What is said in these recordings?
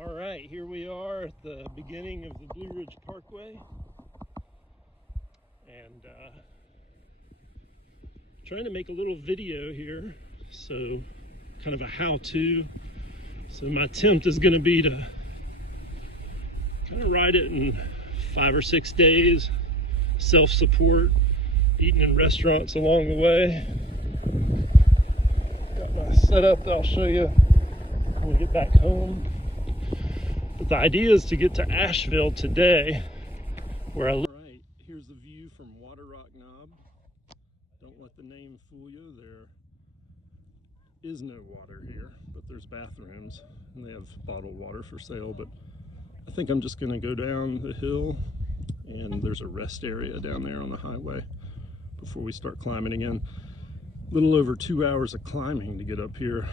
All right, here we are at the beginning of the Blue Ridge Parkway, and trying to make a little video here, so kind of a how-to. So my attempt is going to be to kind of ride it in 5 or 6 days, self-support, eating in restaurants along the way. Got my setup that I'll show you when we get back home. But the idea is to get to Asheville today, where I live. All right, here's the view from Water Rock Knob. Don't let the name fool you. There is no water here, but there's bathrooms, and they have bottled water for sale. But I think I'm just going to go down the hill, and there's a rest area down there on the highway before we start climbing again. A little over 2 hours of climbing to get up here,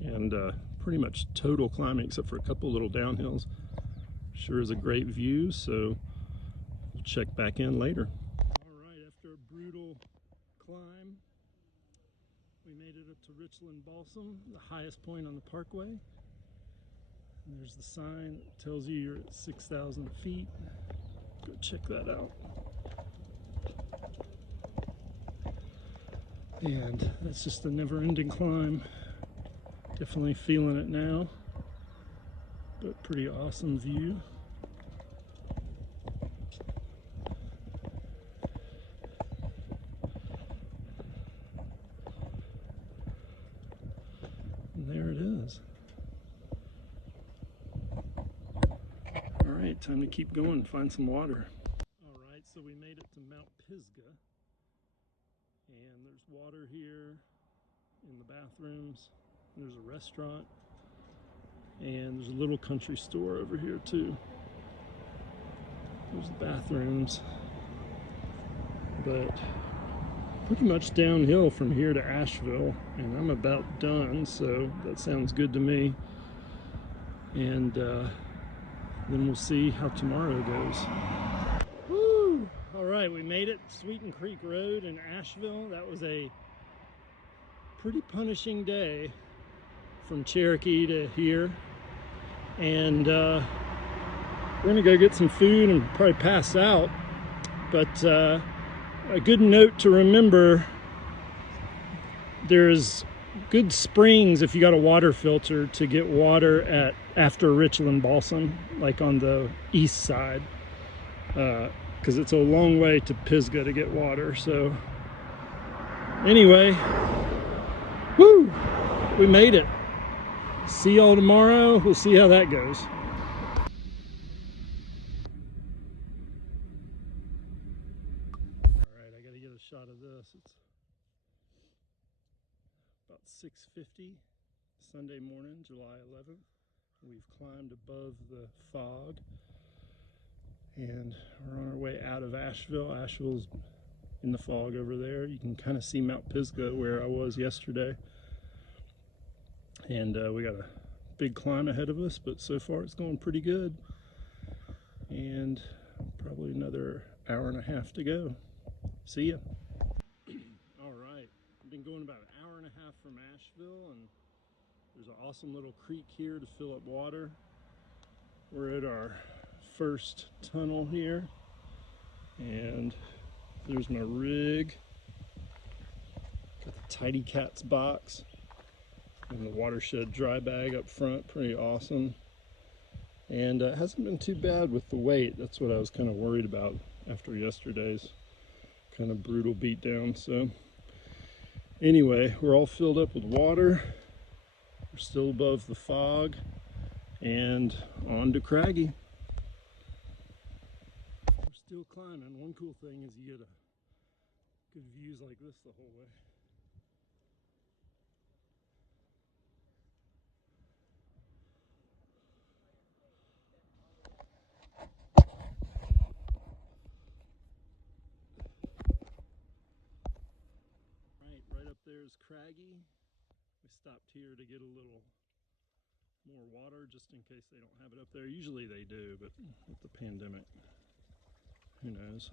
and pretty much total climbing except for a couple little downhills. Sure is a great view, so we'll check back in later. All right, after a brutal climb, we made it up to Richland Balsam, the highest point on the parkway. And there's the sign that tells you you're at 6,000 feet. Go check that out. And that's just a never-ending climb. Definitely feeling it now, but pretty awesome view. And there it is. All right, time to keep going, find some water. All right, so we made it to Mount Pisgah, and there's water here in the bathrooms. There's a restaurant, and there's a little country store over here too. There's the bathrooms, but pretty much downhill from here to Asheville, and I'm about done, so that sounds good to me. And then we'll see how tomorrow goes. Woo! All right, we made it. Sweeten Creek Road in Asheville. That was a pretty punishing day from Cherokee to here, and we're gonna go get some food and probably pass out. But a good note to remember: there's good springs if you got a water filter to get water after Richland Balsam, like on the east side, because it's a long way to Pisgah to get water. So anyway, woo, we made it. See y'all tomorrow. We'll see how that goes. All right, I got to get a shot of this. It's about 6:50 Sunday morning, July 11th. We've climbed above the fog, and we're on our way out of Asheville. Asheville's in the fog over there. You can kind of see Mount Pisgah where I was yesterday. And we got a big climb ahead of us, but so far it's going pretty good. And probably another hour and a half to go. See ya. All right, I've been going about an hour and a half from Asheville, and there's an awesome little creek here to fill up water. We're at our first tunnel here, and there's my rig. Got the Tidy Cats box and the Watershed dry bag up front. Pretty awesome. And it hasn't been too bad with the weight. That's what I was kind of worried about after yesterday's kind of brutal beatdown. So anyway, we're all filled up with water. We're still above the fog, and on to Craggy. We're still climbing. One cool thing is you get good views like this the whole way. Right up there is Craggy. We stopped here to get a little more water just in case they don't have it up there. Usually they do, but with the pandemic, who knows.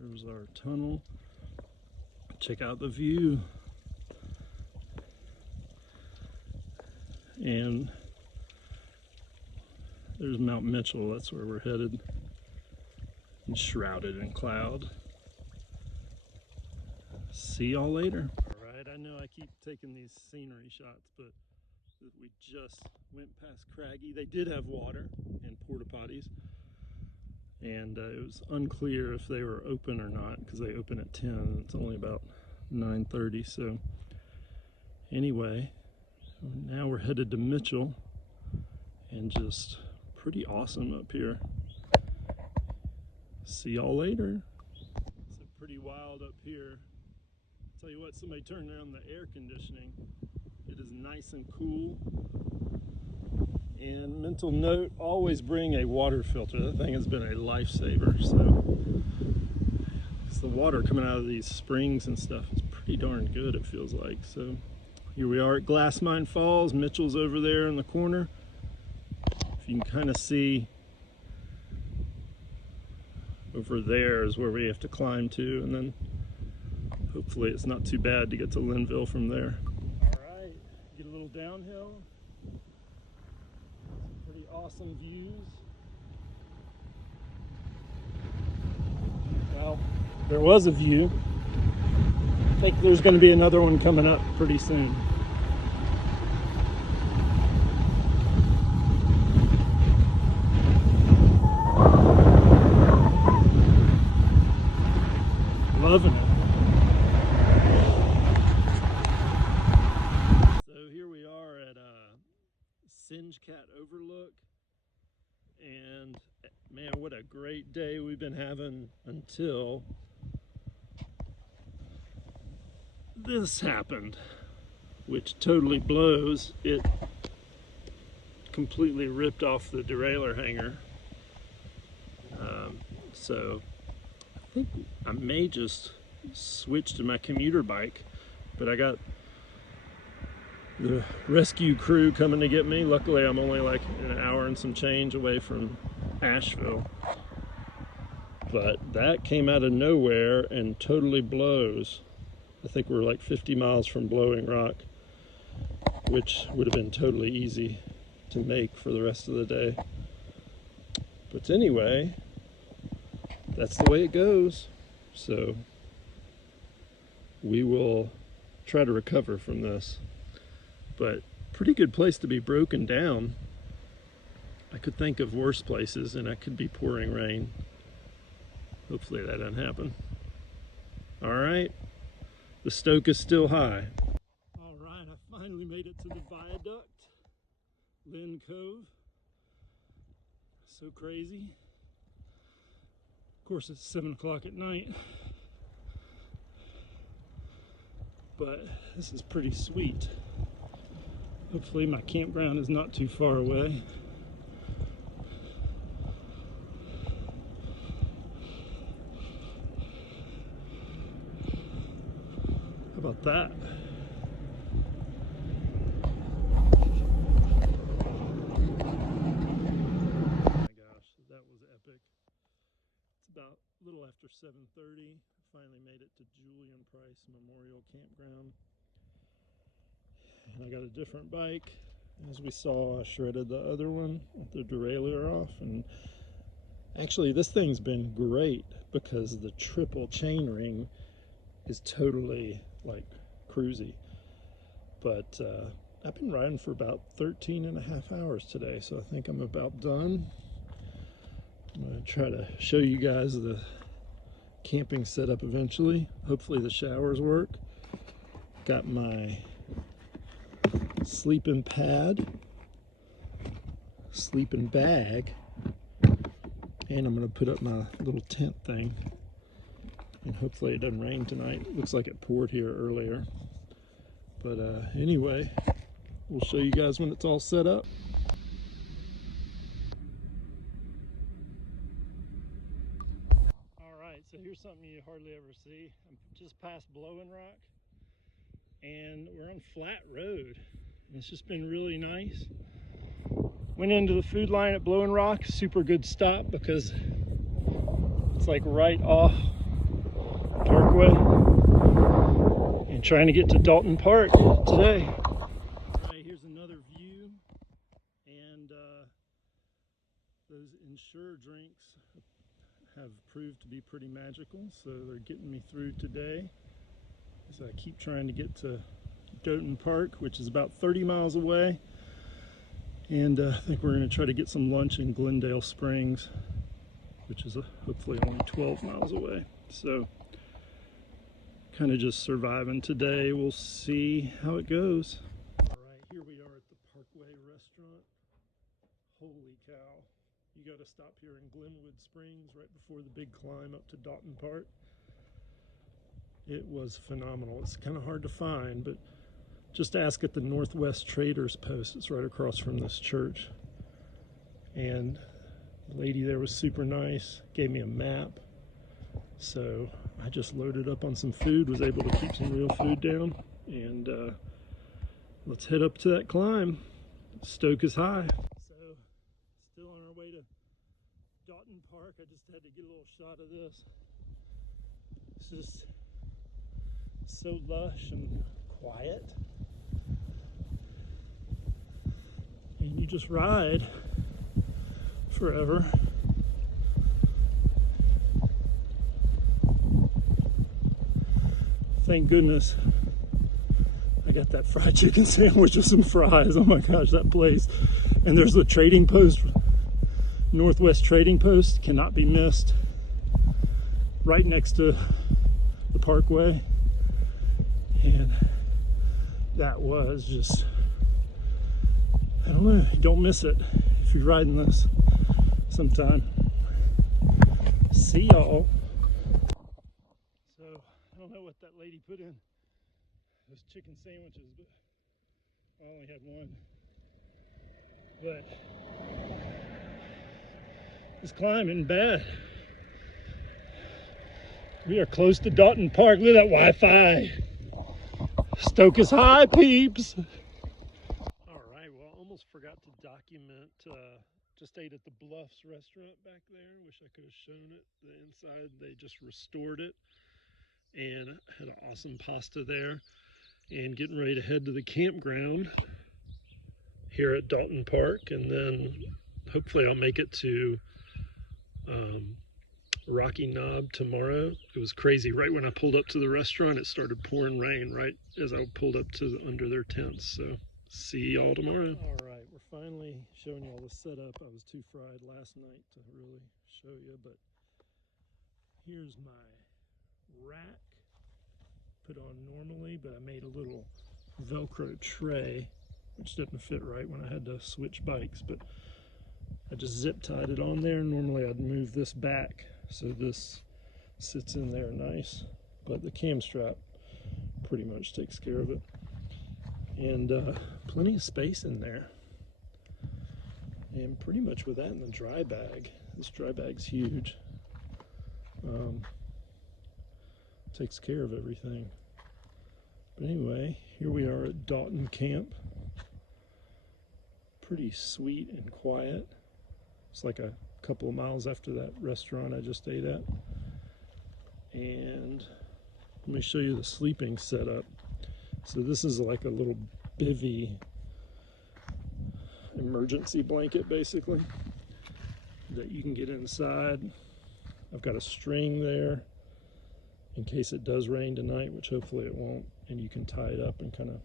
There's our tunnel. Check out the view. And There's Mount Mitchell, that's where we're headed. And shrouded in cloud. See y'all later. All right, I know I keep taking these scenery shots, but we just went past Craggy. They did have water and porta potties, and it was unclear if they were open or not because they open at 10 and it's only about 9:30. So anyway, now we're headed to Mitchell, and just pretty awesome up here. See y'all later. It's pretty wild up here. Tell you what, somebody turned on the air conditioning. It is nice and cool. And mental note, always bring a water filter. That thing has been a lifesaver. So it's the water coming out of these springs and stuff. It's pretty darn good, it feels like. So here we are at Glassmine Falls. Mitchell's over there in the corner. If you can kind of see, over there is where we have to climb to, and then hopefully it's not too bad to get to Linville from there. All right, get a little downhill. Some pretty awesome views. Well, there was a view. I think there's going to be another one coming up pretty soon. Loving it. So here we are at Singe Cat Overlook, and man, what a great day we've been having until this happened, which totally blows. It completely ripped off the derailleur hanger. So I think I may just switch to my commuter bike, but I got the rescue crew coming to get me. Luckily, I'm only like an hour and some change away from Asheville, but that came out of nowhere and totally blows. I think we're like 50 miles from Blowing Rock, which would have been totally easy to make for the rest of the day. But anyway, that's the way it goes. So we will try to recover from this. But pretty good place to be broken down. I could think of worse places, and it could be pouring rain. Hopefully that doesn't happen. All right, the stoke is still high. All right, I finally made it to the viaduct, Lynn Cove. So crazy. Of course, it's 7 o'clock at night, but this is pretty sweet. Hopefully my campground is not too far away. How about that? Oh my gosh, that was epic. It's about a little after 7:30. Finally made it to Julian Price Memorial Campground. And I got a different bike. As we saw, I shredded the other one with the derailleur off. And actually, this thing's been great because the triple chain ring is totally like cruisy. But I've been riding for about 13 and a half hours today, so I think I'm about done. I'm going to try to show you guys the camping setup eventually. Hopefully the showers work. Got my sleeping pad, sleeping bag, and I'm going to put up my little tent thing, and hopefully it doesn't rain tonight. It looks like it poured here earlier, but anyway, we'll show you guys when it's all set up. Alright, so here's something you hardly ever see. I'm just past Blowing Rock, and we're on flat road. It's just been really nice. Went into the food line at Blowing Rock, super good stop because it's like right off Parkway, and trying to get to Dalton Park today. All right, here's another view, and proved to be pretty magical, so they're getting me through today. So I keep trying to get to Doten Park, which is about 30 miles away. And I think we're going to try to get some lunch in Glendale Springs, which is hopefully only 12 miles away. So kind of just surviving today. We'll see how it goes. All right, here we are at the Parkway restaurant. Holy cow. You got to stop here in Glenwood Springs right before the big climb up to Doten Park. It was phenomenal. It's kind of hard to find, but just ask at the Northwest Traders Post. It's right across from this church. And the lady there was super nice, gave me a map. So I just loaded up on some food, was able to keep some real food down, and let's head up to that climb. Stoke is high. So still on our way to Doten Park. I just had to get a little shot of this. It's just so lush and quiet. And you just ride forever. Thank goodness I got that fried chicken sandwich with some fries. Oh my gosh, that place. And there's the trading post, Northwest Trading Post, cannot be missed. Right next to the Parkway. And that was just, I don't know, don't miss it if you're riding this sometime. See y'all. So I don't know what that lady put in those chicken sandwiches, but I only had one. But this climb isn't bad. We are close to Doten Park. Look at that Wi-Fi. Stoke is high, peeps. All right, well, I almost forgot to document. Just ate at the Bluffs restaurant back there. Wish I could have shown it. The inside, they just restored it. And had an awesome pasta there. And getting ready to head to the campground here at Doten Park. And then hopefully I'll make it to Rocky Knob tomorrow. It was crazy. Right when I pulled up to the restaurant, it started pouring rain right as I pulled up to under their tents. So see y'all tomorrow. All right, we're finally showing y'all the setup. I was too fried last night to really show you, but here's my rack put on normally, but I made a little Velcro tray, which didn't fit right when I had to switch bikes, but I just zip tied it on there. Normally I'd move this back so this sits in there nice, but the cam strap pretty much takes care of it. And plenty of space in there. And pretty much with that in the dry bag. This dry bag's huge. Takes care of everything. But anyway, here we are at Doten Camp. Pretty sweet and quiet. It's like a couple of miles after that restaurant I just ate at. And let me show you the sleeping setup. So this is like a little bivvy emergency blanket basically that you can get inside. I've got a string there in case it does rain tonight, which hopefully it won't, and you can tie it up and kind of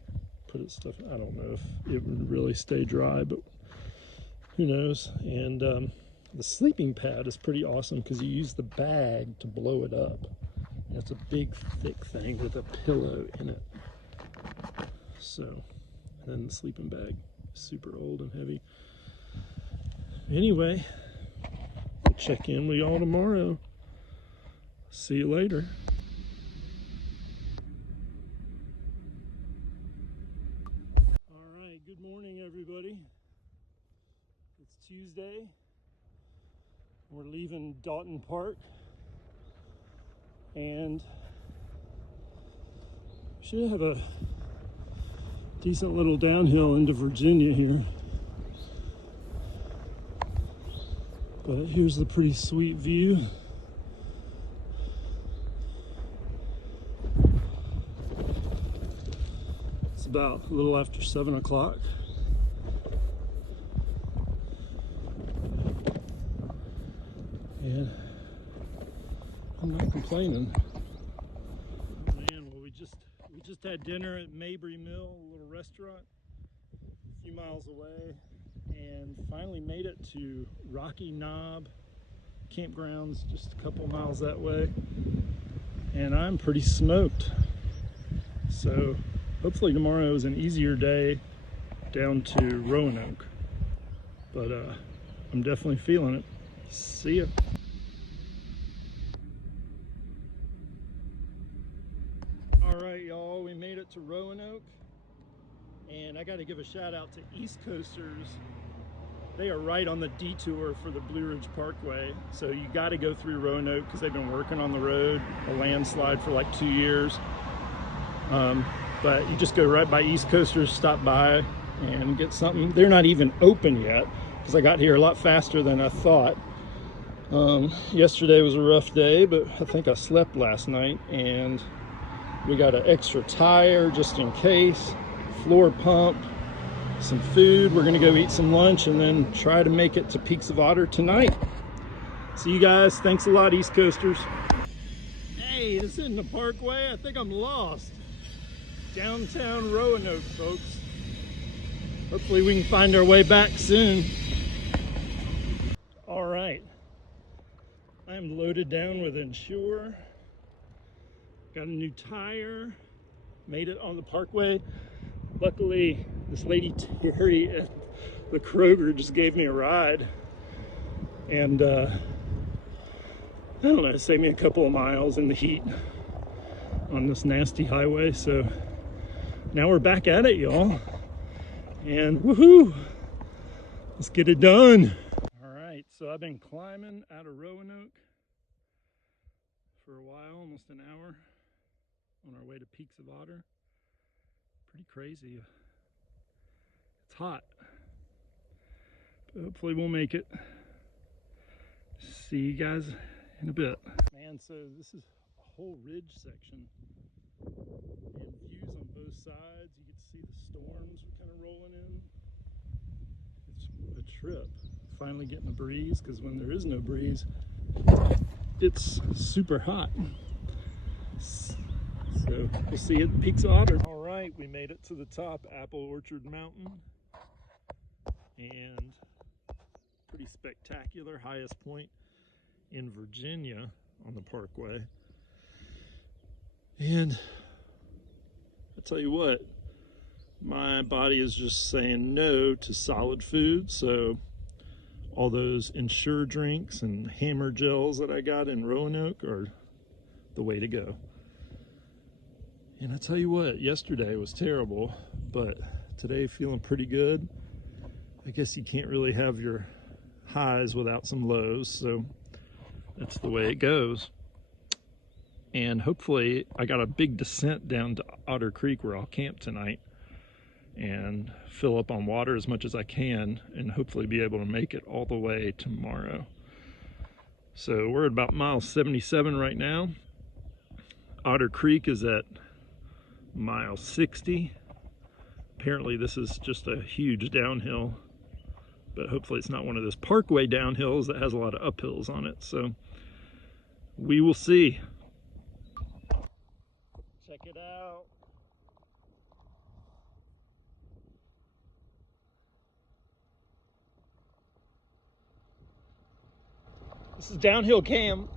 put it stuff. I don't know if it would really stay dry, but who knows. And the sleeping pad is pretty awesome because you use the bag to blow it up. And it's a big thick thing with a pillow in it. So, and then the sleeping bag is super old and heavy. Anyway, we'll check in with y'all tomorrow. See you later. All right, good morning everybody. It's Tuesday. We're leaving Doten Park and should have a decent little downhill into Virginia here. But here's the pretty sweet view. It's about a little after 7 o'clock. And complaining. Oh man, well we just had dinner at Mabry Mill, a little restaurant a few miles away, and finally made it to Rocky Knob campgrounds just a couple miles that way, and I'm pretty smoked. So hopefully tomorrow is an easier day down to Roanoke, but I'm definitely feeling it. See ya. All right, y'all, we made it to Roanoke, and I got to give a shout out to East Coasters. They are right on the detour for the Blue Ridge Parkway, so you got to go through Roanoke because they've been working on the road, a landslide for like 2 years. But you just go right by East Coasters, stop by and get something. They're not even open yet because I got here a lot faster than I thought. Yesterday was a rough day, but I think I slept last night, and we got an extra tire just in case, floor pump, some food. We're gonna go eat some lunch and then try to make it to Peaks of Otter tonight. See you guys. Thanks a lot, East Coasters. Hey, this isn't the Parkway. I think I'm lost. Downtown Roanoke, folks. Hopefully we can find our way back soon. All right. I am loaded down with Ensure. Got a new tire. Made it on the Parkway. Luckily, this lady Terry at the Kroger just gave me a ride. And I don't know, saved me a couple of miles in the heat on this nasty highway. So now we're back at it, y'all. And woohoo! Let's get it done. All right, so I've been climbing out of Roanoke for a while, almost an hour, on our way to Peaks of Otter. Pretty crazy. It's hot, but hopefully we'll make it. See you guys in a bit. Man, so this is a whole ridge section, and views on both sides. You get to see the storms kind of rolling in. It's a trip. Finally getting a breeze, because when there is no breeze, it's super hot. So we'll see you at the Peaks of Otter. All right, we made it to the top, Apple Orchard Mountain, and pretty spectacular, highest point in Virginia on the Parkway. And I tell you what, my body is just saying no to solid food, so all those Ensure drinks and hammer gels that I got in Roanoke are the way to go. And I tell you what, yesterday was terrible, but today feeling pretty good. I guess you can't really have your highs without some lows, so that's the way it goes. And hopefully I got a big descent down to Otter Creek where I'll camp tonight and fill up on water as much as I can, and hopefully be able to make it all the way tomorrow. So we're at about mile 77 right now. Otter Creek is at mile 60. Apparently this is just a huge downhill, but hopefully it's not one of those Parkway downhills that has a lot of uphills on it. So we will see. Check it out. This is downhill cam.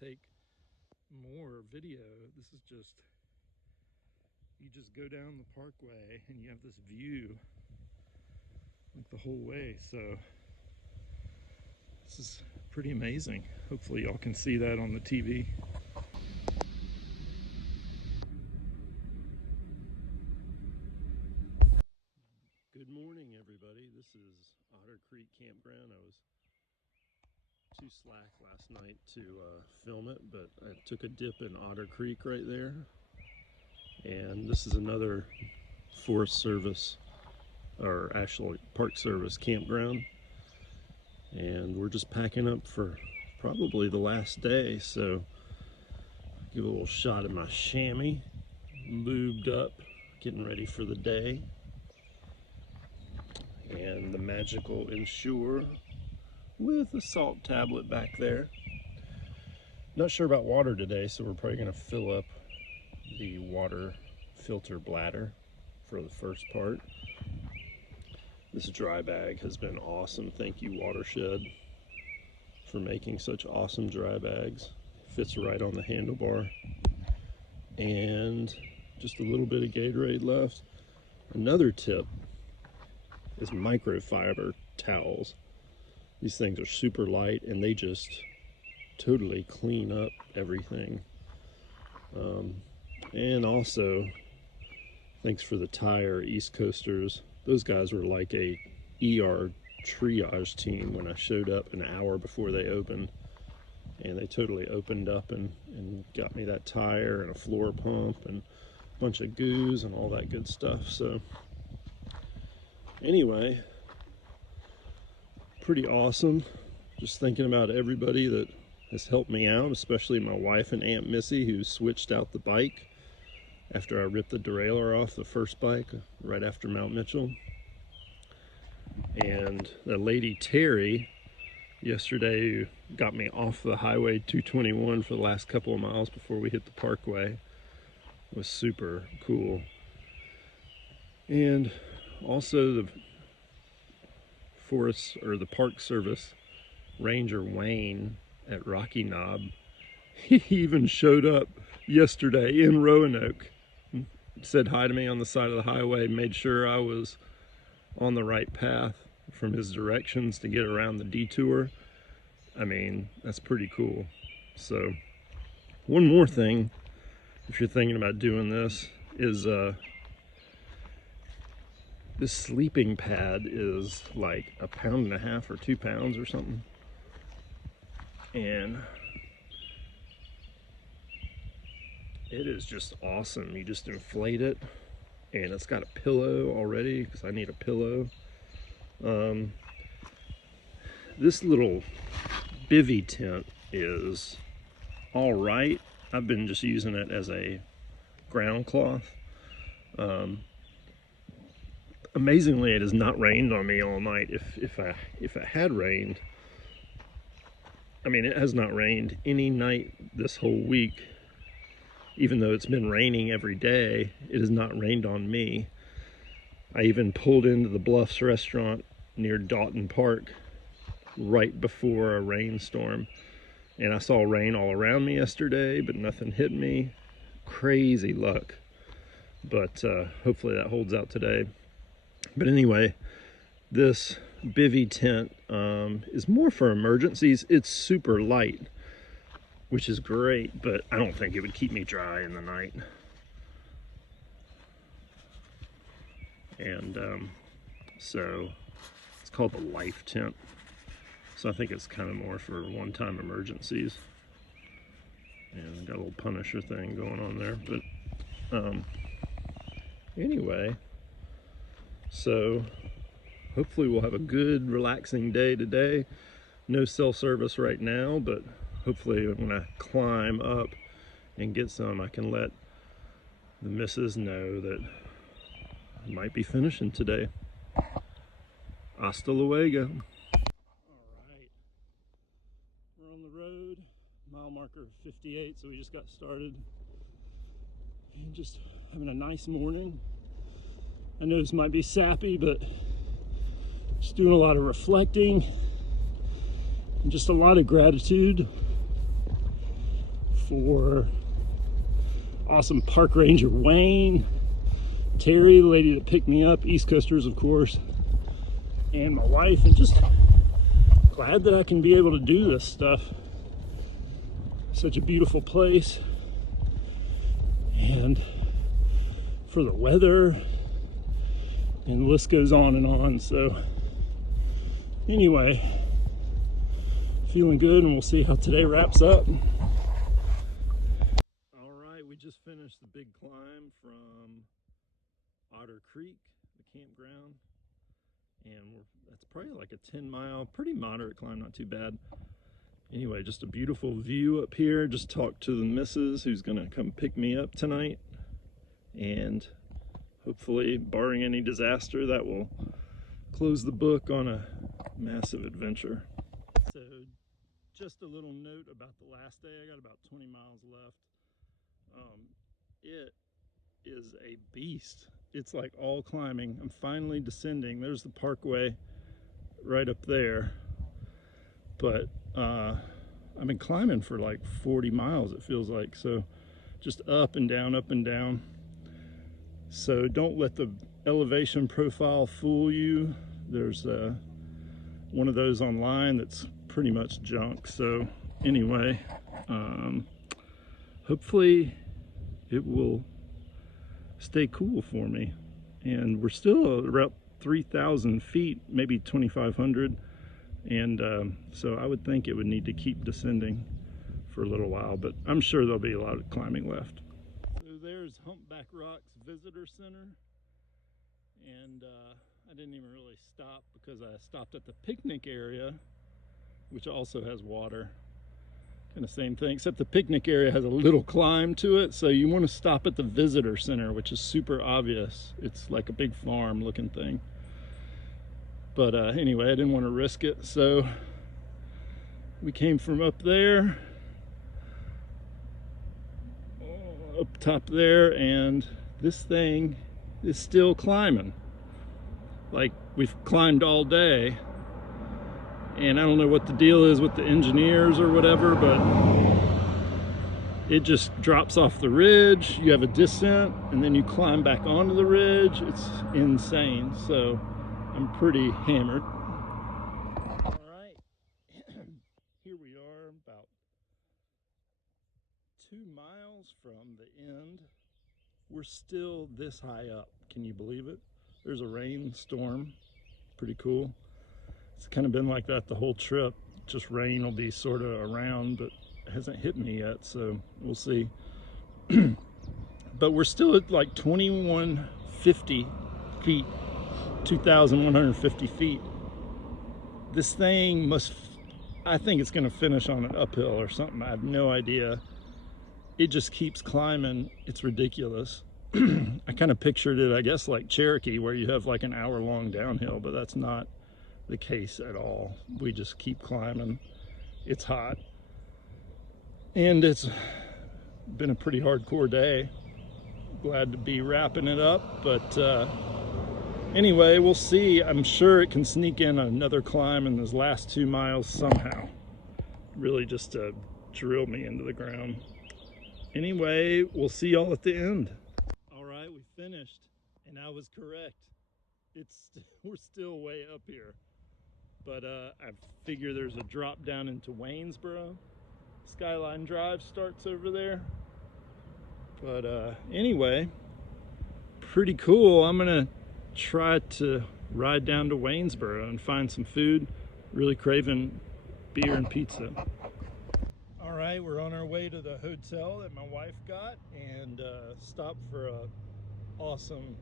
Take more video. This is just, you just go down the Parkway and you have this view like the whole way. So this is pretty amazing. Hopefully y'all can see that on the TV. Good morning, everybody. This is Otter Creek Campground. I was too slack last night to film it, but I took a dip in Otter Creek right there, and this is another Forest Service, or actually Park Service campground, and we're just packing up for probably the last day. So give a little shot of my chamois, lubed up getting ready for the day. And the magical Ensure with a salt tablet back there. Not sure about water today, so we're probably going to fill up the water filter bladder for the first part. This dry bag has been awesome. Thank you, Watershed, for making such awesome dry bags. Fits right on the handlebar. And just a little bit of Gatorade left. Another tip is microfiber towels. These things are super light and they just totally clean up everything. And also, thanks for the tire, East Coasters. Those guys were like a ER triage team when I showed up an hour before they opened. And they totally opened up and got me that tire and a floor pump and a bunch of goos and all that good stuff. So anyway, pretty awesome. Just thinking about everybody that has helped me out, especially my wife and Aunt Missy, who switched out the bike after I ripped the derailleur off the first bike right after Mount Mitchell. And the lady Terry yesterday, who got me off the highway 221 for the last couple of miles before we hit the parkway, was super cool. And also the Forest or the Park Service Ranger Wayne at Rocky Knob, he even showed up yesterday in Roanoke, said hi to me on the side of the highway, made sure I was on the right path from his directions to get around the detour. I mean, that's pretty cool. So one more thing, if you're thinking about doing this, is this sleeping pad is like 1.5 pounds or 2 pounds or something. And it is just awesome. You just inflate it, and it's got a pillow already because I need a pillow. This little bivy tent is all right. I've been just using it as a ground cloth. Amazingly, it has not rained on me all night. If it had rained, I mean, it has not rained any night this whole week. Even though it's been raining every day, it has not rained on me. I even pulled into the Bluffs restaurant near Dalton Park right before a rainstorm, and I saw rain all around me yesterday, but nothing hit me. Crazy luck. But hopefully that holds out today. But anyway, this bivy tent is more for emergencies. It's super light, which is great, but I don't think it would keep me dry in the night. And so it's called the Life Tent. So I think it's kind of more for one-time emergencies. And got a little Punisher thing going on there. But anyway, so hopefully we'll have a good, relaxing day today. No cell service right now, but hopefully when I climb up and get some, I can let the missus know that I might be finishing today. Hasta luego. Alright, we're on the road, mile marker 58, so we just got started. And just having a nice morning. I know this might be sappy, but just doing a lot of reflecting and just a lot of gratitude for awesome park ranger Wayne, Terry, the lady that picked me up, East Coasters of course, and my wife, and just glad that I can be able to do this stuff. Such a beautiful place, and for the weather, and the list goes on and on. So anyway, feeling good, and we'll see how today wraps up. All right, we just finished the big climb from Otter Creek, the campground, and that's probably like a 10-mile, pretty moderate climb, not too bad. Anyway, just a beautiful view up here. Just talked to the missus who's gonna come pick me up tonight, and hopefully, barring any disaster, that will close the book on a massive adventure. So just a little note about the last day. I got about 20 miles left. It is a beast. It's like all climbing. I'm finally descending. There's the parkway right up there. But I've been climbing for like 40 miles, it feels like. So just up and down, up and down. So don't let the elevation profile fool you. There's one of those online that's pretty much junk. So anyway, hopefully it will stay cool for me. And we're still around 3,000 feet, maybe 2,500. And so I would think it would need to keep descending for a little while, but I'm sure there'll be a lot of climbing left. So there's Humpback Rock's Visitor Center. And I didn't even really stop because I stopped at the picnic area, which also has water. Kind of same thing, except the picnic area has a little climb to it. So you want to stop at the Visitor Center, which is super obvious. It's like a big farm looking thing. But anyway, I didn't want to risk it. So we came from up there, up top there, and this thing is still climbing. Like, we've climbed all day, and I don't know what the deal is with the engineers or whatever, but it just drops off the ridge. You have a descent, and then you climb back onto the ridge. It's insane. So I'm pretty hammered. All right, here we are, about 2 miles from the end. We're still this high up. Can you believe it? There's a rainstorm. Pretty cool. It's kind of been like that the whole trip. Just rain will be sort of around, but it hasn't hit me yet, so we'll see. But we're still at like 2,150 feet, 2,150 feet. This thing must, I think it's gonna finish on an uphill or something. I have no idea. It just keeps climbing. It's ridiculous. I kind of pictured it, I guess, like Cherokee, where you have like an hour-long downhill, but that's not the case at all. We just keep climbing. It's hot. And it's been a pretty hardcore day. Glad to be wrapping it up, but anyway, we'll see. I'm sure it can sneak in another climb in those last 2 miles somehow. Really just to drill me into the ground. Anyway, we'll see y'all at the end. All right, we finished, and I was correct. We're still way up here, but I figure there's a drop down into Waynesboro. Skyline Drive starts over there. But anyway, pretty cool. I'm gonna try to ride down to Waynesboro and find some food. Really craving beer and pizza. All right, we're on our way to the hotel that my wife got, and stopped for a awesome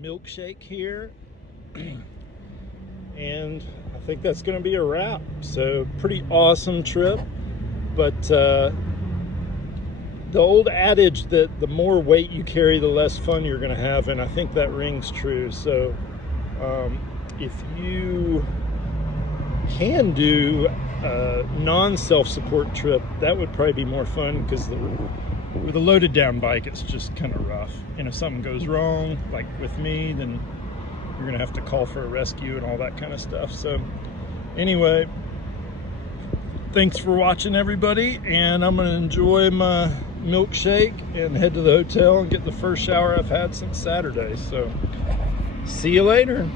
milkshake here. And I think that's gonna be a wrap. So pretty awesome trip, but the old adage that the more weight you carry, the less fun you're gonna have, and I think that rings true. So if you can do a non-self-support trip, that would probably be more fun, because with a loaded down bike, it's just kind of rough. And if something goes wrong, like with me, then you're gonna have to call for a rescue and all that kind of stuff. So anyway, thanks for watching, everybody, and I'm gonna enjoy my milkshake and head to the hotel and get the first shower I've had since Saturday. So see you later.